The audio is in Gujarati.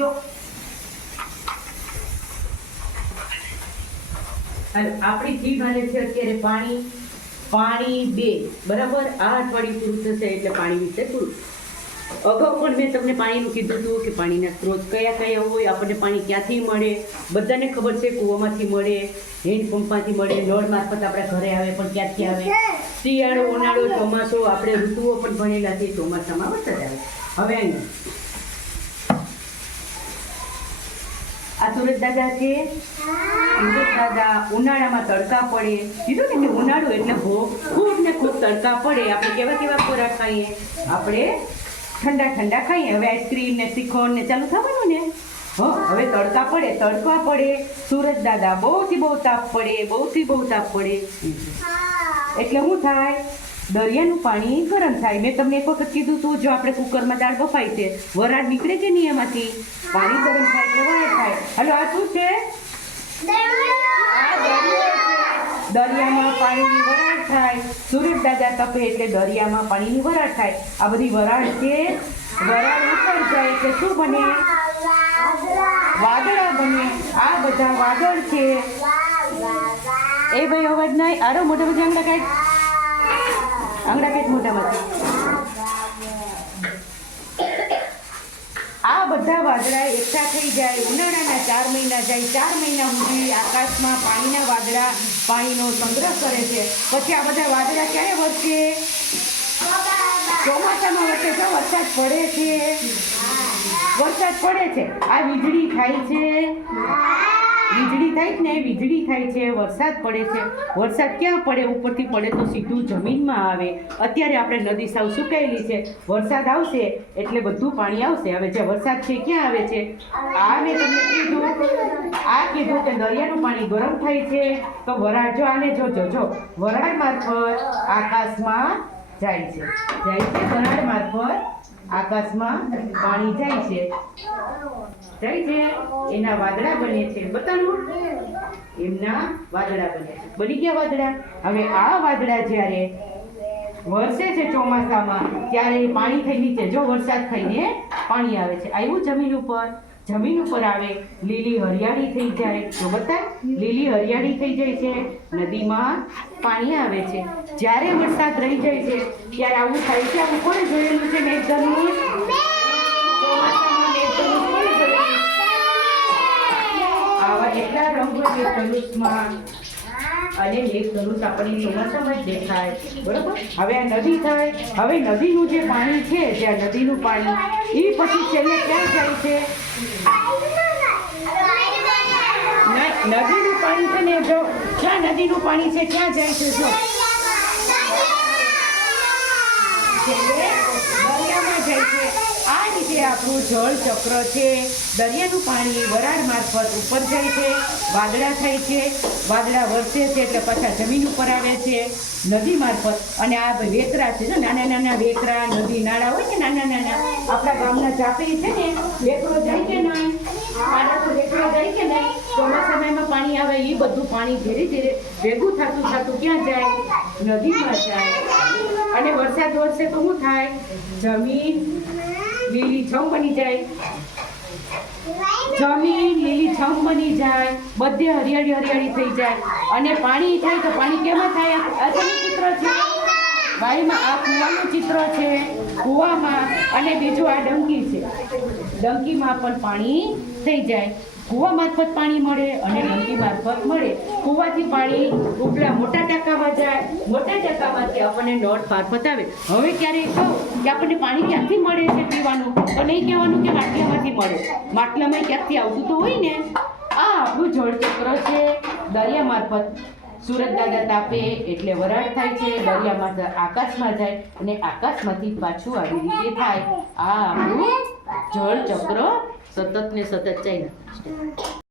દો. હાલો આપણી જીભ હાલે છે અત્યારે પાણી 2 બરાબર. આ અઠવાડિયું પૂરું થશે એટલે પાણી વિશે પૂરું. અગાઉ પણ મેં તમને પાણીનું કીધું હતું કે પાણીના સ્ત્રોત કયા કયા હોય, આપણને પાણી ક્યાંથી મળે. બધાને ખબર છે કૂવામાંથી મળે, હેન્ડપંપમાંથી મળે, નળ મારફત આપણા ઘરે આવે, પણ ક્યાંથી આવે? શિયાળો, ઉનાળો, ચોમાસો, આપણે ઋતુઓ પણ ભણેલા છે. ચોમાસામાં વરસાદ આવે. હવે આ સુરજ દાદા છે. સુરજ દાદા ઉનાળામાં તડકા પડે. કીધું ને કે ઉનાળો એટલે ખૂબ ને ખૂબ તડકા પડે. આપણે કેવા કેવા ખોરાક ખાઈએ? આપણે ઠંડા ખાઈએ. હવે આઈસ્ક્રીમ ને શ્રીખંડ ને ચાલુ થવાનું ને. હવે તડકા પડે, સુરજ દાદા બહુથી બહુ તાપ પડે એટલે શું થાય? દરિયાનું પાણી ગરમ થાય. મેં તમને એક વખત કીધું હતું, જો આપણે કુકરમાં દાળ બફાય છે, વરાળ નીકળે કે નહીં એમાંથી? પાણી ગરમ થાય કે વરાળ થાય? હાલો આ શું છે? દરિયામાં પાણીની વરાળ થાય. સૂરજ દાદા તપે એટલે દરિયામાં પાણીની વરાળ થાય. આ બધી વરાળ છે. વરાળ ઉપર જાય એટલે શું બને? વાદળા બને. આ બધા વાદળ છે. એ ભાઈ અવાજ નહીં. આરો મોટા બધા આંગળા કાઢ મોટામાંથી. આ બધા વાદળા એકઠા થઈ જાય. ઉનાળાના 4 મહિના જાય. 4 મહિના સુધી આકાશમાં પાણીના વાદળા પાણીનો સંગ્રહ કરે છે. પછી આ બધા વાદળા ક્યારે વરસે? ચોમાસામાં વરસે. તો વરસાદ પડે છે. આ વીજળી થાય છે. વીજળી થાય છે. વરસાદ પડે છે. વરસાદ ક્યાં પડે? ઉપરથી પડે તો સીધું જમીનમાં આવે. અત્યારે આપણે નદી સાવ સુકાયેલી છે. વરસાદ આવશે એટલે બધું પાણી આવશે. હવે જે વરસાદ છે ક્યાં આવે છે? આ મેં તમને કીધું કે દરિયાનું પાણી ગરમ થાય છે તો વરાળ જો આને જો વરાળ મારફત આકાશમાં જાય છે. વરાળ મારફત આકાશમાં પાણી જાય છે. એના વાદળા બને છે. બતાવું? એમના વાદળા બને છે. બની ગયા વાદળા. હવે આ વાદળા જ્યારે વરસે છે ચોમાસામાં ત્યારે પાણી થઈ નીચે જો વરસાદ થઈને પાણી આવે છે. આવ્યું જમીન ઉપર આવે. લીલી હરિયાળી થઈ જાય. તો બતાય લીલી હરિયાળી થઈ જાય છે. નદીમાં પાણી આવે છે. જ્યારે વરસાદ રહી જાય છે ત્યારે આવું થાય છે. આવું કોણે જોયેલું છે? મેઘધનુષ. આવા એટલા રંગો છે ધનુષમાં. અને મેઘધનુષ આપણને ચોમાસામાં જ દેખાય. બરોબર. હવે આ નદી થાય. હવે નદીનું જે પાણી છે, જ્યાં નદીનું પાણી એ પછી છેલ્લે ક્યાં જાય છે? નદીનું પાણી છે ને, જો ક્યાં નદીનું પાણી છે ક્યાં જાય છે? જો છેલ્લે દરિયામાં જાય છે. આ રીતે આપણું જળ ચક્ર છે. દરિયાનું પાણી વરાળ મારફત ઉપર જાય છે. વાદળા થાય છે. વાદળા વરસે છે એટલે પાછા જમીન ઉપર આવે છે નદી મારફત. અને આ વેતરા છે, નાના નાના વેતરા, નદી નાળા હોય ને નાના. આપણા ગામના ચાપડી છે ને, વેતરો જાય કે નહીં? વેતરો જાય કે નહીં? ચોમાસામાં એમાં પાણી આવે. એ બધું પાણી ધીરે ધીરે ભેગું થતું ક્યાં જાય? નદીમાં જાય. અને વરસાદ વરસે તો શું થાય? જમીન લીલીછમ બની જાય. બધે હરિયાળી થઈ જાય. અને પાણી થાય તો પાણી કેમાં થાય? આ ચિત્ર છે વાડીમાં. આ કૂવાનું ચિત્ર છે. કૂવામાં અને બીજું આ ડંકી છે. ડંકીમાં પણ પાણી થઈ જાય. કૂવા મારફત પાણી મળે અને ડંકી મારફત મળે. કૂવાથી પાણી ઉપલા મોટા ટાંકામાં જાય. મોટા ટાંકામાંથી આપણને નળ મારફત આવે. હવે ક્યારેક કહું કે આપણને પાણી ક્યાંથી મળે છે પીવાનું, તો નહીં કહેવાનું કે માટલામાંથી મળે. માટલામાં ક્યાંથી આવતું તો હોય ને. આ આપણું જળચક્ર છે. દરિયા મારફત સુરજ દાદા તાપે એટલે વરાળ થાય છે. દરિયામાં આકાશમાં જાય અને આકાશમાંથી પાછું આવી રીતે થાય. આ આપણું જળચક્ર સતત ચાલ્યા.